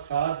7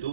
2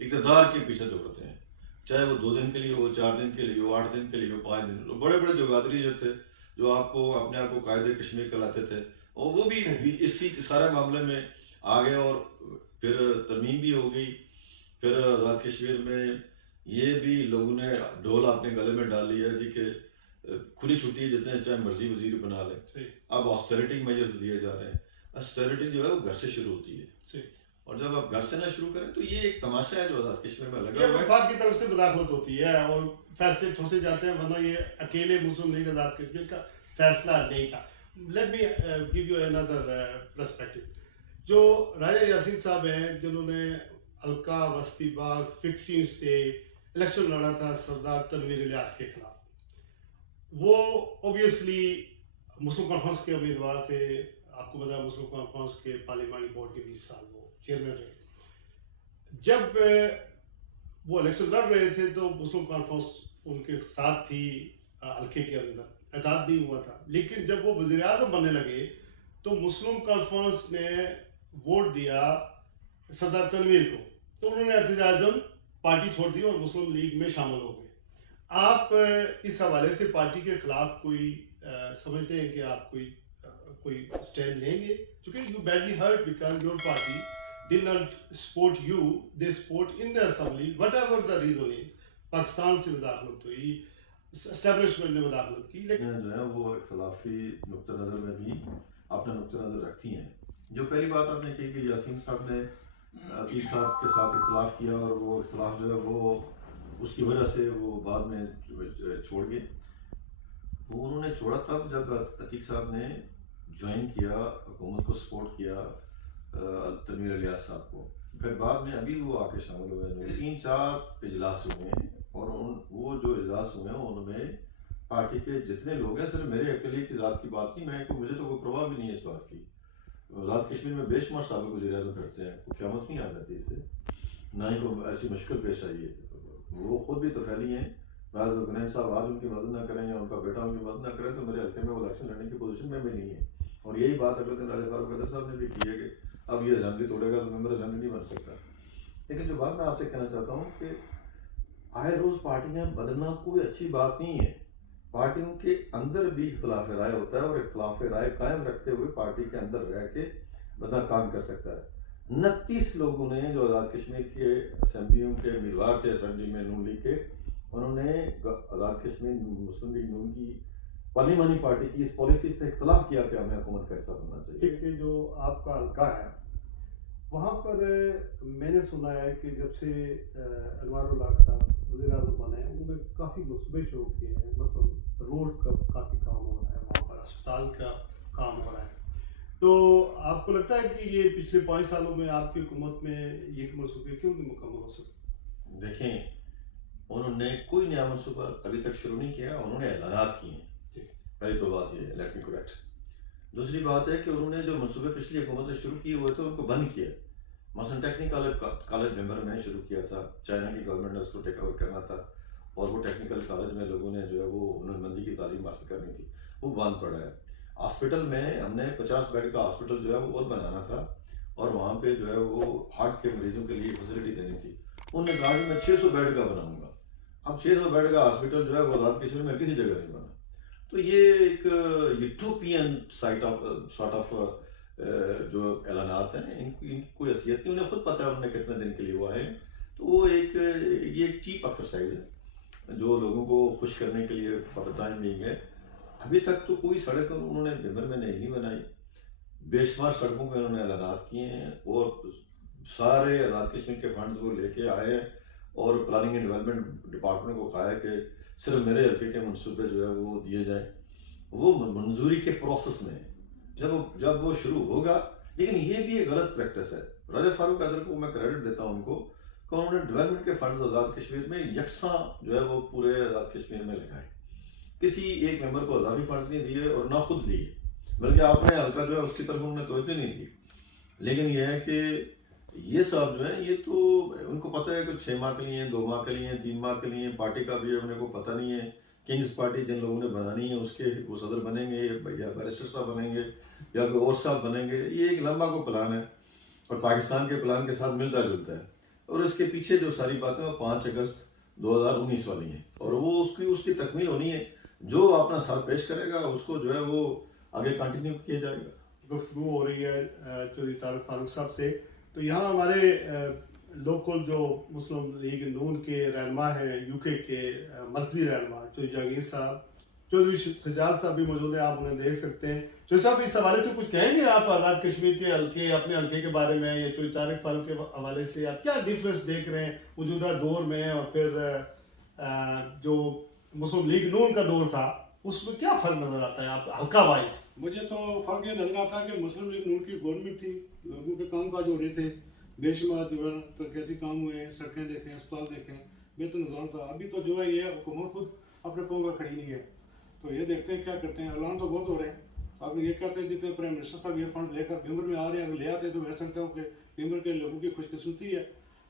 اقتدار کے پیچھے دوڑتے ہیں، چاہے وہ 2 دن کے لیے ہو، 4 دن کے لیے ہو، 8 دن کے لیے ہو، 5 دن، بڑے بڑے جگادری جو تھے، جو آپ کو اپنے آپ کو قائد کشمیر کہلاتے تھے، اور وہ بھی اسی سارے معاملے میں آ گئے، اور پھر ترمیم بھی ہو گئی، پھر آزاد کشمیر میں یہ بھی لوگوں نے ڈھول اپنے گلے میں ڈال لیا جی کہ کھلی چھٹی ہے، جتنے چاہے مرضی وزیر بنا لیں، اب آسٹیرٹی میجرز دیے جا رہے ہیں۔ آسٹیرٹی جو ہے وہ گھر سے شروع ہوتی ہے، اور جب آپ گھر سے نہ شروع کریں تو یہ ایک تماشا ہے جو آزاد کشمیر میں لگا ہوا ہے۔ وفاق کی طرف سے مداخلت ہوتی ہے اور فیصلے ٹھوسے جاتے ہیں، ورنہ یہ اکیلے مسلم لیگ آزاد کشمیر کا فیصلہ نہیں تھا۔ Let me give you another perspective۔ جو راجہ یاسین صاحب ہیں جنہوں نے الکا وسطی باغ 15 سے الیکشن لڑا تھا سردار تنویر الیاس کے خلاف، وہ اوبیسلی مسلم کانفرنس کے امیدوار تھے۔ آپ کو پتا ہے مسلم کانفرنس کے پارلیمانی بورڈ کے 20 سال وہ چیئرمین رہے۔ جب وہ الیکشن لڑ رہے تھے تو مسلم کانفرنس ان کے ساتھ تھی حلقے کے اندر، اعداد نہیں ہوا تھا، لیکن جب وہ وزیر اعظم بننے لگے تو مسلم کانفرنس نے ووٹ دیا سردار تنویر کو، تو انہوں نے احتجاجاً پارٹی چھوڑ دی اور مسلم لیگ میں شامل ہو گئے۔ آپ اس حوالے سے پارٹی کے خلاف کوئی سمجھتے ہیں کہ آپ کوئی اسٹینڈ لیں گے؟ چونکہ you badly hurt because your party did not support you, they support in the assembly, whatever the reason is۔ Pakistan سے مداخلت ہوئی، اسٹیبلشمنٹ نے مداخلت کی، لیکن جو ہے وہ اختلافی نقطہ نظر میں بھی اپنا نقطہ نظر رکھتی ہیں۔ جو پہلی بات آپ نے کہی کہ یاسین صاحب نے عتیق صاحب کے ساتھ اختلاف کیا، اور وہ اختلاف جو ہے وہ اس کی وجہ سے وہ بعد میں چھوڑ گئے۔ وہ انہوں نے چھوڑا تب جب عتیق صاحب نے جوائن کیا، حکومت کو سپورٹ کیا تنویر الیاس صاحب کو، پھر بعد میں ابھی وہ آ کے شامل ہوئے۔ 3-4 اجلاس ہوئے ہیں، اور وہ جو اجلاس ہوئے ہیں ان میں پارٹی کے جتنے لوگ ہیں، صرف میرے اکیلے کی ذات کی بات نہیں، مجھے تو کوئی پرواہ بھی نہیں ہے اس بات کی۔ آزاد کشمیر میں بے شمار سابق وزیر اعظم پھرتے ہیں، کوئی قیامت نہیں آ جاتی اس سے، نہ ہی کوئی ایسی مشکل پیش آئی ہے۔ وہ خود بھی تو پھیلی ہیں، راز غنیم صاحب آج ان کی مدد نہ کریں یا ان کا بیٹا ان کی مدد نہ کرے تو میرے حلقے میں وہ الیکشن لڑنے کی پوزیشن میں بھی نہیں ہے۔ اور یہی بات اگلے دن راجہ فاروق حیدر صاحب نے بھی کی ہے کہ اب یہ اسمبلی توڑے گا تو ممبر اسمبلی نہیں بن سکتا۔ لیکن جو بات میں آپ سے کہنا چاہتا ہوں کہ آئے روز پارٹیاں بدلنا کوئی اچھی بات نہیں ہے۔ پارٹیوں کے اندر بھی اختلاف رائے ہوتا ہے، اور اختلاف رائے قائم رکھتے ہوئے پارٹی کے اندر رہ کے بندہ کام کر سکتا ہے۔ 29 لوگوں نے جو آزاد کشمیر کے اسمبلیوں کے امیدوار تھے اسمبلی میں نون لیگ کے، انہوں نے آزاد کشمیر مسلم لیگ نون کی پارلیمانی پارٹی کی اس پالیسی سے اختلاف کیا کہ ہمیں حکومت کا حصہ بننا چاہیے۔ کہ جو آپ کا حلقہ ہے وہاں پر میں نے سنا ہے کہ جب سے انوار الحق صاحب وزیر اعظم بنے ہیں انہوں نے کافی منصوبے شروع کیے ہیں، مثلا روڈ کا کافی کام ہو رہا ہے، وہاں پر اسپتال کا کام ہو رہا ہے۔ تو آپ کو لگتا ہے کہ یہ پچھلے 5 سالوں میں آپ کی حکومت میں یہ منصوبے کیوں نہیں مکمل ہو سکے؟ دیکھیں، انہوں نے کوئی نیا منصوبہ ابھی تک شروع نہیں کیا، انہوں نے اعلانات کیے ہیں۔ پہلی تو بات یہ ہے، لیٹ می کریکٹ۔ دوسری بات ہے کہ انہوں نے جو منصوبے پچھلی حکومت نے شروع کیے ہوئے تھے ان کو بند کیا۔ مثلا ٹیکنیکل کالج ممبر میں شروع کیا تھا، چائنا کی گورنمنٹ نے اس کو ٹیک اوور کرنا تھا، اور وہ ٹیکنیکل کالج میں لوگوں نے جو ہے وہ ہنرمندی کی تعلیم حاصل کرنی تھی، وہ بند پڑا ہے۔ ہاسپٹل میں ہم نے 50 بیڈ کا ہاسپٹل جو ہے وہ اور بنانا تھا، اور وہاں پہ جو ہے وہ ہارٹ کے مریضوں کے لیے فیسلٹی دینی تھی، انہوں نے کہا کہ میں 600 بیڈ کا بناؤں گا۔ اب 600 بیڈ کا ہاسپٹل جو ہے وہ آزاد کشمیر میں کسی جگہ نہیں بنا۔ تو یہ ایک یوٹوپین سارٹ آف جو اعلانات ہیں، ان کی کوئی حیثیت نہیں، انہیں خود پتہ ہے انہوں نے کتنے دن کے لیے وہ آئے ہیں۔ تو وہ یہ ایک چیپ ایکسرسائز ہے جو لوگوں کو خوش کرنے کے لیے فار دا ٹائم بینگ ہے۔ ابھی تک تو کوئی سڑک انہوں نے ممبر میں نہیں بنائی، بے شمار سڑکوں کے انہوں نے اعلانات کیے ہیں، اور سارے آزاد کشمیر کے فنڈز وہ لے کے آئے ہیں، اور پلاننگ اینڈ ڈیولپمنٹ ڈپارٹمنٹ کو کہا ہے کہ صرف میرے حلقے کے منصوبے جو ہے وہ دیے جائیں۔ وہ منظوری کے پروسیس میں جب وہ شروع ہوگا، لیکن یہ بھی ایک غلط پریکٹس ہے۔ راجہ فاروق حیدر کو میں کریڈٹ دیتا ہوں ان کو کہ انہوں نے ڈیولپمنٹ کے فنڈز آزاد کشمیر میں یکساں جو ہے وہ پورے آزاد کشمیر میں لگائے، کسی ایک ممبر کو اضافی فنڈز نہیں دیے اور نہ خود لیے، بلکہ آپ نے حلقہ جو ہے اس کی طرف انہوں نے توجہ نہیں دی۔ لیکن یہ ہے کہ یہ صاحب جو ہیں یہ تو ان کو پتہ ہے کہ 6 ماہ کے لیے ہیں، 2 ماہ کے لیے ہیں، 3 ماہ کے لیے ہیں، پارٹی کا بھی انہیں کو پتہ نہیں ہے۔ کنگز پارٹی جن لوگوں نے بنانی ہے اس کے وہ صدر بنیں گے، یا بیرسٹر صاحب بنیں گے، یا کوئی اور صاحب بنیں گے۔ یہ ایک لمبا کو پلان ہے، اور پاکستان کے پلان کے ساتھ ملتا جلتا ہے۔ اور اس کے پیچھے جو ساری باتیں وہ 5 اگست 2019 والی ہیں، اور وہ اس کی تکمیل ہونی ہے. جو اپنا سال پیش کرے گا اس کو جو ہے وہ آگے کنٹینیو کیا جائے گا. گفتگو ہو رہی ہے چودھری طارق فاروق صاحب سے. تو یہاں ہمارے لوکل جو مسلم لیگ نون کے رہنما ہیں، یو کے مرکزی رہنما چودھری جہانگیر صاحب، چودھری سجاد صاحب بھی موجود ہیں، آپ انہیں دیکھ سکتے ہیں. چودھری صاحب اس حوالے سے کچھ کہیں گے آپ آزاد کشمیر کے حلقے، اپنے حلقے کے بارے میں، یا چودھری طارق فاروق کے حوالے سے آپ کیا ڈفرینس دیکھ رہے ہیں موجودہ دور میں، اور پھر جو مسلم لیگ نون کا دور تھا اس میں کیا فرق نظر آتا ہے آپ حلقہ وائز؟ مجھے تو فرق یہ نظر آتا ہے کہ مسلم لیگ نون کی گورنمنٹ تھی، لوگوں کے کام کاج ہو رہے تھے، بے شمار جو ہے ترقیاتی کام ہوئے، سڑکیں دیکھیں، اسپتال دیکھیں، بہتر نظام تھا. ابھی تو جو ہے یہ حکومت خود اپنے پاؤں پر کھڑی نہیں ہے. تو یہ دیکھتے ہیں کیا کرتے ہیں. اعلان تو بہت ہو رہے ہیں. آپ یہ کہتے ہیں جتنے پرائم منسٹر صاحب یہ فنڈ لے کر پیمبر میں آ رہے ہیں، اگر لے آتے تو میں سمجھتا ہوں کہ پیمبر کے لوگوں کی خوش قسمتی ہے.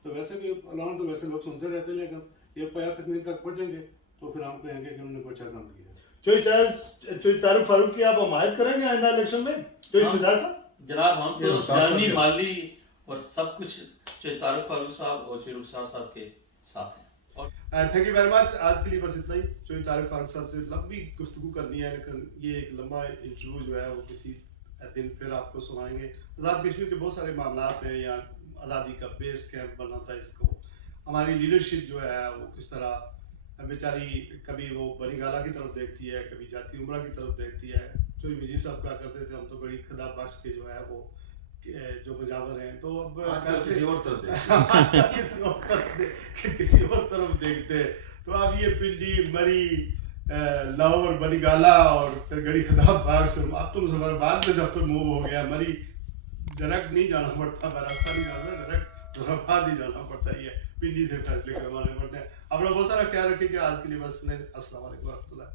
تو ویسے بھی اعلان تو ویسے لوگ سنتے رہتے ہیں، لیکن یہ پایا تکمیل تک پہنچیں گے تو پھر ہم کہیں گے کہ انہوں نے کوئی اچھا کام کیا. چودھری طارق فاروق کی آپ حمایت کریں گے آئندہ الیکشن میں؟ چودھری سردار صاحب جناب ہم تو جانی مالی اور سب کچھ چودھری طارق فاروق صاحب اور چودھری رخسار صاحب کے ساتھ ہیں. Thank you very much. آج کے لیے بس اتنا ہی. چودھری طارق فاروق صاحب سے لمبی گفتگو کرنی ہے، لیکن یہ ایک لمبا انٹرویو جو ہے وہ کسی دن پھر آپ کو سنائیں گے. آزاد کشمیر کے بہت سارے معاملات ہیں، یا آزادی کا بیس کیمپ بننا تھا اس کو، ہماری لیڈرشپ جو ہے وہ کس طرح بیچاری کبھی وہ بڑی گالا کی طرف دیکھتی ہے، کبھی جاتی عمرہ کی طرف دیکھتی ہے. چودھری مجید صاحب کہا کرتے تھے ہم تو بڑی خدا بخش کے جو ہے وہ جو مجاور ہیں، تو اب کسی اور طرف کسی اور طرف دیکھتے. تو اب یہ پنڈی، مری، لاہور، بڑی گالا اور پھر گڑی خدا بخش، اب تو مظفرآباد میں دفتر موو ہو گیا. مری ڈائریکٹ نہیں جانا پڑتا، راستہ نہیں جانا، ڈائریکٹ مظفرآباد ہی جانا پڑتا ہے، پنڈی سے فیصلے کروانے پڑتے ہیں. آپ لوگ بہت سارا خیال رکھیں کہ آج کے لیے بس. السلام علیکم و رحمۃ اللہ.